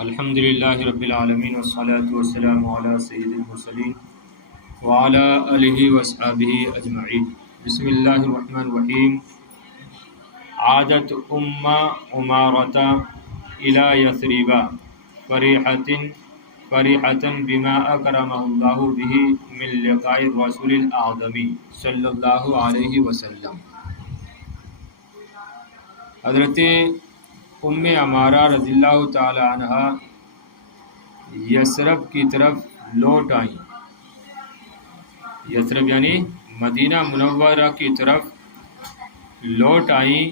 الحمد للہ رب العالمین والصلاة والسلام علی سید المرسلین وعلی آلہ واصحابہ اجمعین۔ بسم اللہ الرحمن الرحیم۔ عادت عمارۃ الی یثرب فریحۃ بما اکرمہ اللہ بہ من لقاء الرسول الاعظم صلی اللہ علیہ وسلم۔ حضرت عمارہ رضی اللہ تعالی عنہ یثرب کی طرف لوٹ آئیں۔ یثرب یعنی مدینہ منورہ کی طرف لوٹ آئیں۔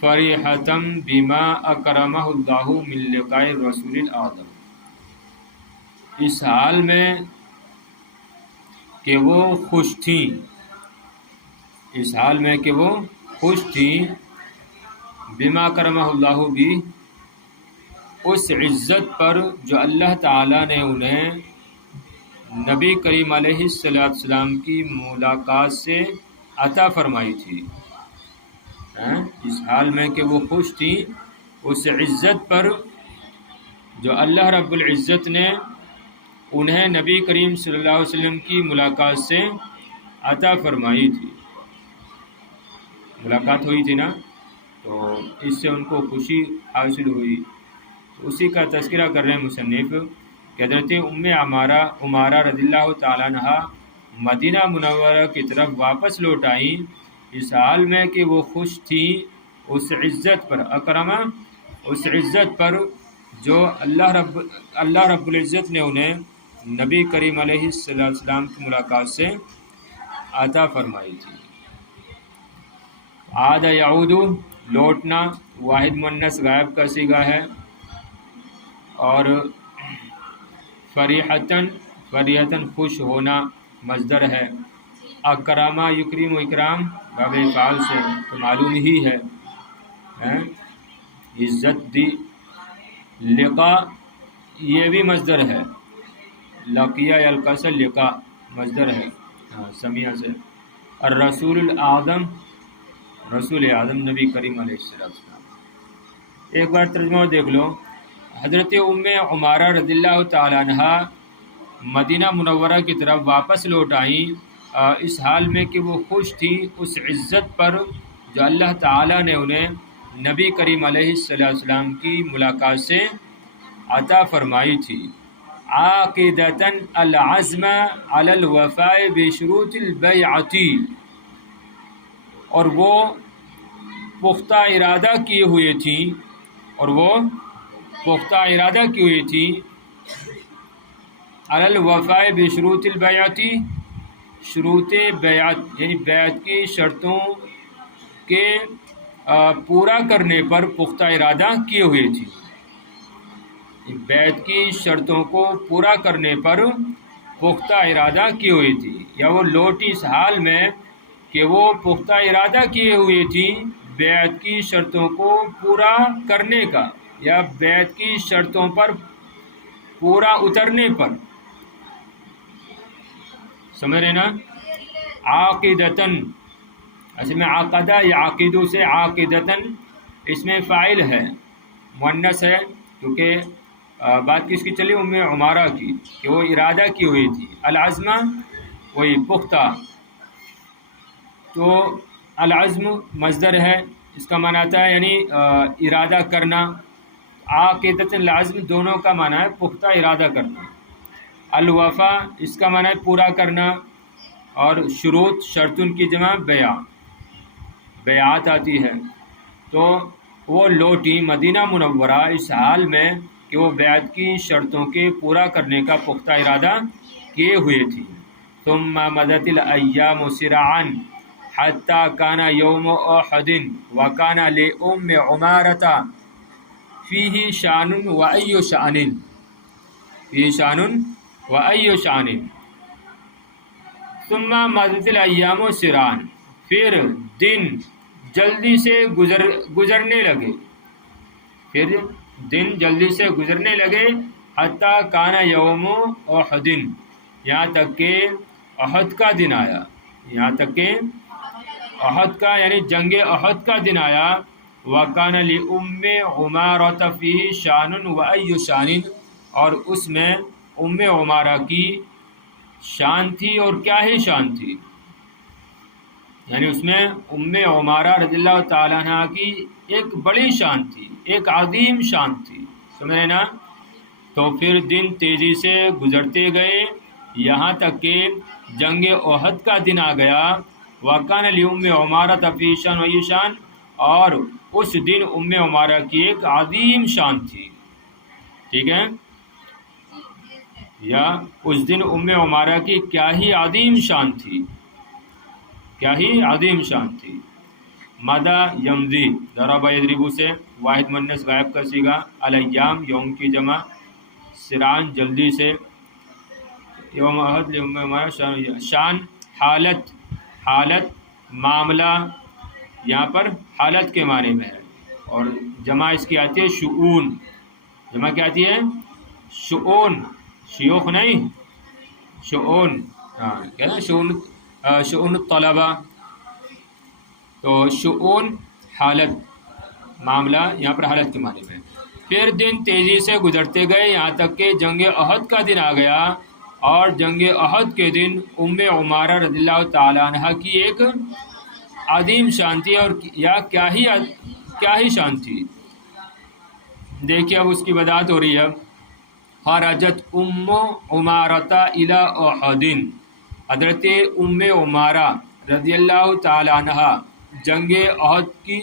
فریحۃ بما اکرمہ اللہ من لقاء الرسول الاعظم، اس حال میں کہ وہ خوش تھیں، اس حال میں کہ وہ خوش تھیں، بما کرمہ اللہ بھی، اس عزت پر جو اللہ تعالیٰ نے انہیں نبی کریم علیہ السلام کی ملاقات سے عطا فرمائی تھی۔ اس حال میں کہ وہ خوش تھیں اس عزت پر جو اللہ رب العزت نے انہیں نبی کریم صلی اللہ علیہ وسلم کی ملاقات سے عطا فرمائی تھی۔ ملاقات ہوئی تھی نا، تو اس سے ان کو خوشی حاصل ہوئی۔ اسی کا تذکرہ کر رہے ہیں مصنف کہ حضرت عمارہ رضی اللہ تعالیٰ عنہ مدینہ منورہ کی طرف واپس لوٹ آئیں، اس حال میں کہ وہ خوش تھیں اس عزت پر، اکرمہ، اس عزت پر جو اللہ رب العزت نے انہیں نبی کریم علیہ السلام کی ملاقات سے عطا فرمائی تھی۔ عاد یعود، لوٹنا، واحد مؤنث غائب کا صیغہ ہے، اور فریحتاً خوش ہونا مصدر ہے۔ اکرامہ یکرم و اکرام باب فعال سے تو معلوم ہی ہے، عزت دی۔ لقا یہ بھی مصدر ہے، لقیہ یلقا لقا مصدر ہے، سمیہ سے۔ الرسول الاعظم، رسول اعظم نبی کریم علیہ السلام۔ ایک بار ترجمہ دیکھ لو۔ حضرت عمارہ رضی اللہ تعالیٰ عنہ مدینہ منورہ کی طرف واپس لوٹ آئیں، اس حال میں کہ وہ خوش تھی اس عزت پر جو اللہ تعالیٰ نے انہیں نبی کریم علیہ السلام کی ملاقات سے عطا فرمائی تھی۔ عاقدۃ العزم علی الوفاء بشروط البیعۃ، اور وہ پختہ ارادہ کیے ہوئے تھیں، علی الوفاء بشروط البیعۃ، شروط بیعت یعنی بیعت کی شرطوں کے پورا کرنے پر پختہ ارادہ کیے ہوئے تھی۔ بیعت کی شرطوں کو پورا کرنے پر پختہ ارادہ کی ہوئی تھی، یا وہ لوٹی اس حال میں کہ وہ پختہ ارادہ کیے ہوئے تھی بیعت کی شرطوں کو پورا کرنے کا، یا بیعت کی شرطوں پر پورا اترنے پر۔ سمجھ رہے نا؟ عاقدتاً، اصل میں عقدہ یا عقیدو سے عاقدتاً اس میں فاعل ہے، مؤنث ہے، کیونکہ بات کس کی چلی؟ عمارہ کی، کہ وہ ارادہ کی ہوئی تھی۔ العزمہ وہی پختہ، تو العزم مصدر ہے، اس کا معنی آتا ہے یعنی ارادہ کرنا۔ عاقدۃ العزم دونوں کا معنی ہے پختہ ارادہ کرنا۔ الوفا اس کا معنی ہے پورا کرنا، اور شروط شرطن کی جمع بیعات آتی ہے۔ تو وہ لوٹی مدینہ منورہ اس حال میں کہ وہ بیعت کی شرطوں کے پورا کرنے کا پختہ ارادہ کیے ہوئے تھی۔ ثم مضت الایام سرعا حتی کان یوم احد وکان لأم عمارۃ فیہ شان و ای شان، فیہ شان و ای شان۔ ثم مضت الایام سرعا، پھر دن جلدی سے گزرنے لگے، حتی کان یوم احد، یہاں تک کہ احد کا دن آیا، یہاں تک کہ احد کا یعنی جنگ احد کا دن آیا۔ وَكَانَ لِأُمِّ عُمَارَةَ فِيهِ شَانٌ وَأَيُّ شَانٍ، اور اس میں عمارہ کی شان تھی اور کیا ہی شان تھی، یعنی اس میں عمارہ رضی اللہ تعالیٰ عنہ کی ایک بڑی شان تھی، ایک عظیم شان تھی، سمجھے نا۔ تو پھر دن تیزی سے گزرتے گئے یہاں تک کہ جنگ احد کا دن آ گیا۔ وَكَانَ لِأُمِّ عُمَارَةَ فِيهِ شَانٌ وَأَيُّ شَانٍ، اور اس دن عمارہ کی ایک عظیم شان تھی، ٹھیک ہے، یا اس دن عمارہ کی کیا ہی عظیم شان تھی، کیا ہی عظیم شان تھی۔ مدہ یمضی، ضرب یضرب سے واحد مؤنث غائب کا صیغہ، الیام یوم کی جمع، سرعان جلدی سے، یوم احد عمارہ شان حالت معاملہ، یہاں پر حالت کے معنی میں ہے، اور جمع اس کی آتی ہے شؤون، جمع کیا آتی ہے شؤون، شیوخ نہیں، شؤون، ہاں کہتے ہیں شؤون الطلبہ، تو شؤون حالت معاملہ، یہاں پر حالت کے معنی میں۔ پھر دن تیزی سے گزرتے گئے یہاں تک کہ جنگ احد کا دن آ گیا، اور جنگ احد کے دن عمارہ رضی اللہ تعالیٰ عنہ کی ایک عظیم شان تھی، اور یا کیا ہی شان تھی۔ دیکھیے اب اس کی وضاحت ہو رہی ہے۔ خرجت عمارۃ الی احد، حضرت عمارہ رضی اللہ تعالیٰ عنہ جنگ احد کی،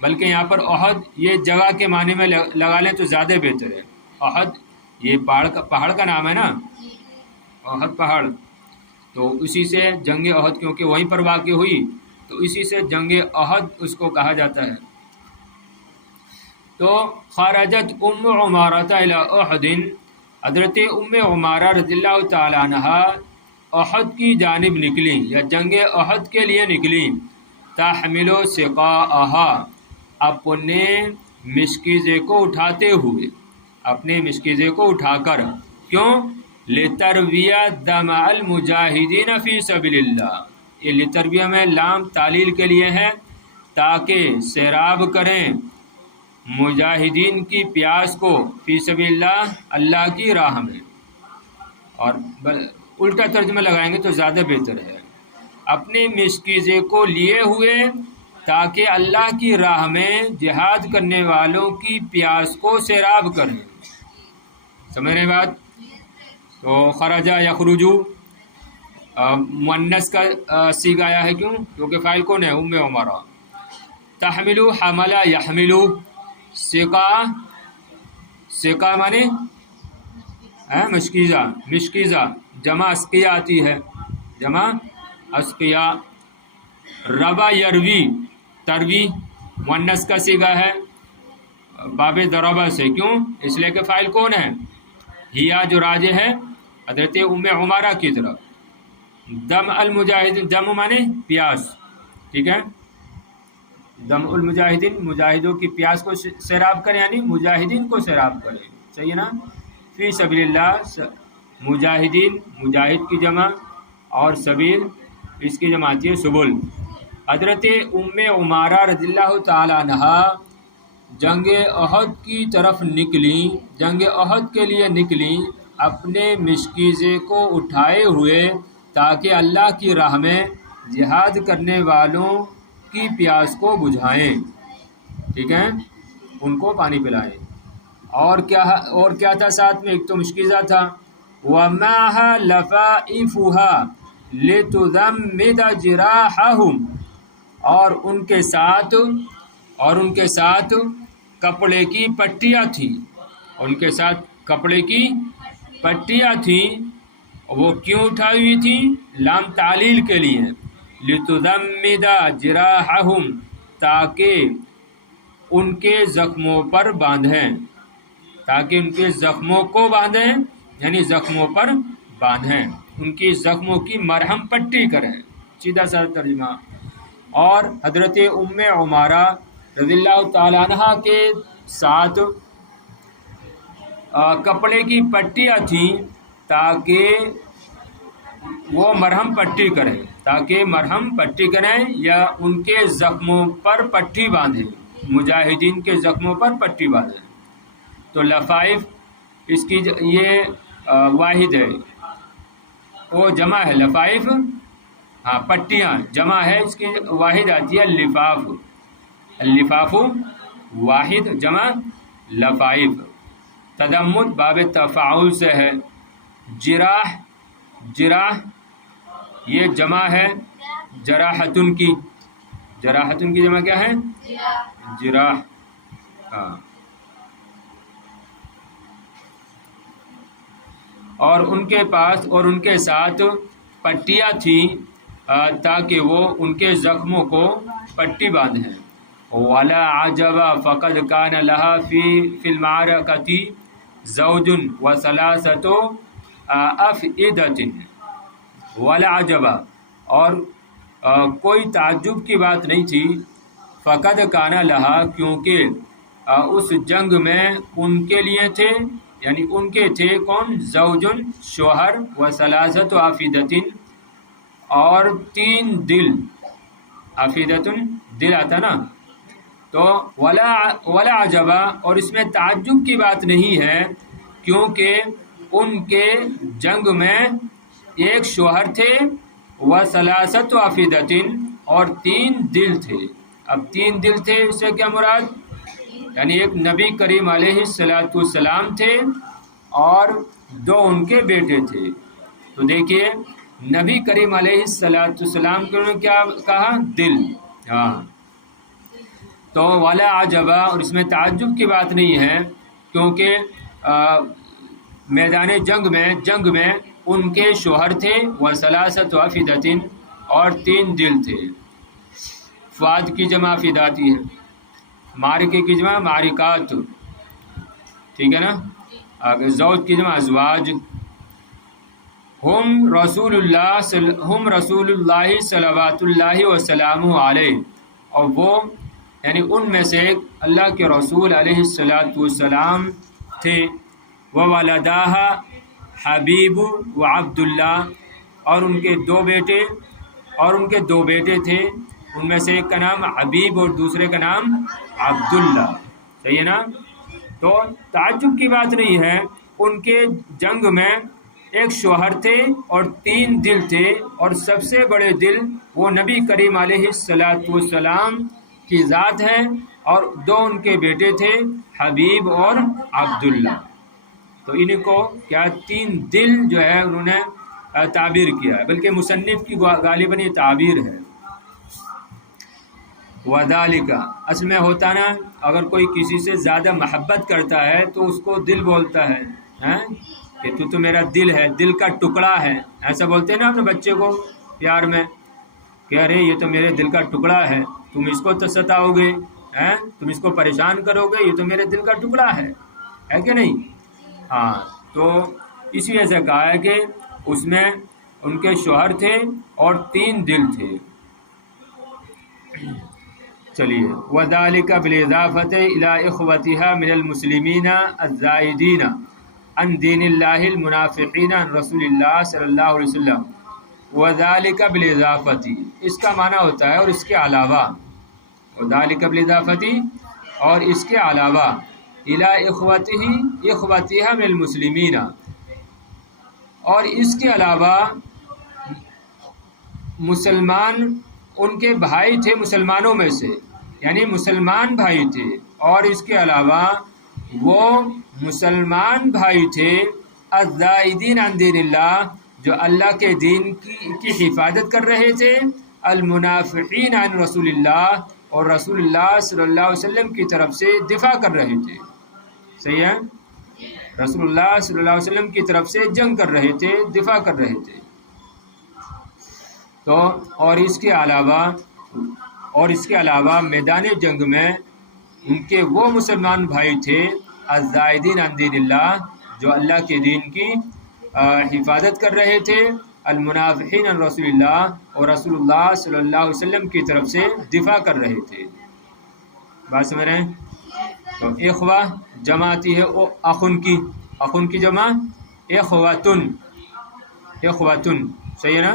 بلکہ یہاں پر احد یہ جگہ کے معنی میں لگا لیں تو زیادہ بہتر ہے۔ احد یہ پہاڑ کا نام ہے نا، احد پہاڑ، تو اسی سے جنگ احد کیونکہ وہیں پر واقع ہوئی تو اسی سے جنگ احد اس کو کہا جاتا ہے۔ تو خرجت عمارۃ الی احد، حضرت عمارہ رضی اللہ تعالیٰ عنہ احد کی جانب نکلی یا جنگ احد کے لیے نکلی، تحمل سقاءہا، اپنے مشکیزے کو اٹھاتے ہوئے، اپنے مشکیزے کو اٹھا کر، کیوں؟ لترویہ دمع المجاہدین فی سبیل اللہ، یہ لترویہ میں لام تعلیل کے لیے ہے، تاکہ سیراب کریں مجاہدین کی پیاس کو، فی سبیل اللہ، اللہ کی راہ میں، اور الٹا ترجمہ لگائیں گے تو زیادہ بہتر ہے، اپنے مشکیزے کو لیے ہوئے تاکہ اللہ کی راہ میں جہاد کرنے والوں کی پیاس کو سیراب کریں، سمجھ رہے بات؟ تو خرجہ یخرجو مؤنث کا صیغہ آیا ہے، کیوں؟ کیونکہ فاعل کون ہے؟ عمارہ۔ تحملو حملہ یحملو، سقا مانے مشکیزہ، جمع اسقیہ آتی ہے، جمع اسقیہ۔ ربا یروی، تروی، مؤنث کا صیغہ ہے باب ضربہ سے، کیوں؟ اس لیے کہ فاعل کون ہے؟ ہیا جو راجع ہے حضرت عمارہ کی طرف۔ دم المجاہدین، دم مانے پیاس، ٹھیک ہے، دم المجاہدین، مجاہدوں کی پیاس کو سیراب کرے، یعنی مجاہدین کو سیراب کرے، صحیح ہے نا؟ فی سبیل اللہ، مجاہدین مجاہد کی جمع، اور سبیل اس کی جمع آتی ہے سبل۔ حضرت عمارہ رضی اللہ تعالیٰ عنہ جنگ احد کی طرف نکلی، جنگ احد کے لیے نکلی، اپنے مشکیزے کو اٹھائے ہوئے تاکہ اللہ کی راہ میں جہاد کرنے والوں کی پیاس کو بجھائیں، ٹھیک ہے، ان کو پانی پلائیں۔ اور کیا تھا ساتھ میں؟ ایک تو مشکیزہ تھا، وَمَعَهَا لَفَائِفُهَا لِتُضَمِّدَ جِرَاحَهُمْ، اور ان کے ساتھ کپڑے کی پٹیاں تھیں، ان کے ساتھ کپڑے کی پٹیاں تھیں، وہ کیوں اٹھائی ہوئی تھیں؟ لام تعلیل کے لیے، لِتُضَمِّدَ جِرَاحَهُمْ، تاکہ ان کے زخموں پر باندھیں، تاکہ ان کے زخموں کو باندھیں، یعنی زخموں پر باندھیں، ان کی زخموں کی مرہم پٹی کریں، سیدھا سا ترجمہ۔ اور حضرت عمارہ رضی اللہ تعالیٰ عنہ کے ساتھ کپڑے کی پٹیاں تھیں تاکہ وہ مرہم پٹی کریں، یا ان کے زخموں پر پٹی باندھیں، مجاہدین کے زخموں پر پٹی باندھیں. تو لفائف اس کی یہ واحد ہے، وہ جمع ہے لفائف. ہاں پٹیاں جمع ہے، اس کی واحد آتی ہے لفاف. اللفاف واحد جمع لفائف. تضمن باب تفاعل سے ہے. جراح، جراح یہ جمع ہے جراحتن کی. جراحتن کی جمع کیا ہے؟ جراح. ہاں اور ان کے پاس اور ان کے ساتھ پٹیاں تھیں تاکہ وہ ان کے زخموں کو پٹی باندھیں. ولا عجب فقد كان لها في المعركة زوج وثلاثة أفئدة. ولا عجب اور کوئی تعجب کی بات نہیں تھی. فقد كان لها کیونکہ اس جنگ میں ان کے لیے تھے، یعنی ان کے تھے کون؟ زوجن شوہر، و ثلاثت افیدتن اور 3 دل. افیدتن دل آتا نا. تو ولا عجبا اور اس میں تعجب کی بات نہیں ہے کیونکہ ان کے جنگ میں ایک شوہر تھے، و ثلاثت افیدتن اور 3 دل تھے. اب 3 دل تھے اس سے کیا مراد؟ یعنی ایک نبی کریم علیہ السلام تھے اور 2 ان کے بیٹے تھے. تو دیکھیے نبی کریم علیہ السلام کو انہوں نے کیا کہا؟ دل. ہاں تو ولا عجبا اور اس میں تعجب کی بات نہیں ہے کیونکہ میدان جنگ میں ان کے شوہر تھے، و ثلاثت افیدتن اور 3 دل تھے. فاد کی جمع افیداتی ہے، معرکے کی جمع معرکات، ٹھیک ہے نا. آگے زوج کی جمع ازواج. ہم رسول اللہ صلوات اللہ وسلامہ علیہ اور وہ یعنی ان میں سے اللہ کے رسول علیہ السلام تھے. وولداہا حبیب و عبداللہ اور ان کے 2 بیٹے تھے. ان میں سے ایک کا نام حبیب اور دوسرے کا نام عبداللہ. صحیح ہے نا. تو تعجب کی بات نہیں ہے، ان کے جنگ میں ایک شوہر تھے اور 3 دل تھے، اور سب سے بڑے دل وہ نبی کریم علیہ السلام کی ذات ہے، اور 2 ان کے بیٹے تھے حبیب اور عبداللہ. تو ان کو کیا 3 دل جو ہے انہوں نے تعبیر کیا ہے، بلکہ مصنف کی غالباً یہ تعبیر ہے. وذالک اصل میں ہوتا نا، اگر کوئی کسی سے زیادہ محبت کرتا ہے تو اس کو دل بولتا ہے کہ تو میرا دل ہے، دل کا ٹکڑا ہے. ایسا بولتے ہیں نا اپنے بچے کو پیار میں کہ ارے یہ تو میرے دل کا ٹکڑا ہے، تم اس کو تو ستاؤ گے، تم اس کو پریشان کرو گے، یہ تو میرے دل کا ٹکڑا ہے کہ نہیں. ہاں تو اسی وجہ سے کہا ہے کہ اس میں ان کے شوہر تھے اور 3 دل تھے. چلیے وذالک بالاضافۃ الی اخوتها من المسلمین الزائدین عن دین اللہ المنافقین عن رسول اللہ صلی اللہ علیہ وسلم. وذالک بالاضافۃ اس کا معنی ہوتا ہے اور اس کے علاوہ. وذالک بالاضافۃ اور اس کے علاوہ، الی اخوتها من المسلمین اور اس کے علاوہ مسلمان ان کے بھائی تھے مسلمانوں میں سے، یعنی مسلمان بھائی تھے، اور اس کے علاوہ وہ مسلمان بھائی تھے الزائدین عن دین اللہ جو اللہ کے دین کی حفاظت کر رہے تھے، المنافقین عن رسول اللہ اور رسول اللہ صلی اللہ علیہ وسلم کی طرف سے دفاع کر رہے تھے. صحیح ہے، رسول اللہ صلی اللہ علیہ وسلم کی طرف سے جنگ کر رہے تھے، دفاع کر رہے تھے. تو اور اس کے علاوہ میدان جنگ میں ان کے وہ مسلمان بھائی تھے الزائدین عن دین اللہ جو اللہ کے دین کی حفاظت کر رہے تھے، المنافقین عن رسول اللہ اور رسول اللہ صلی اللہ علیہ وسلم کی طرف سے دفاع کر رہے تھے. بات سمجھ رہے ہیں؟ تو اخوہ جمع آتی ہے اخن کی جمع اخواتن. صحیح ہے نا.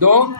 2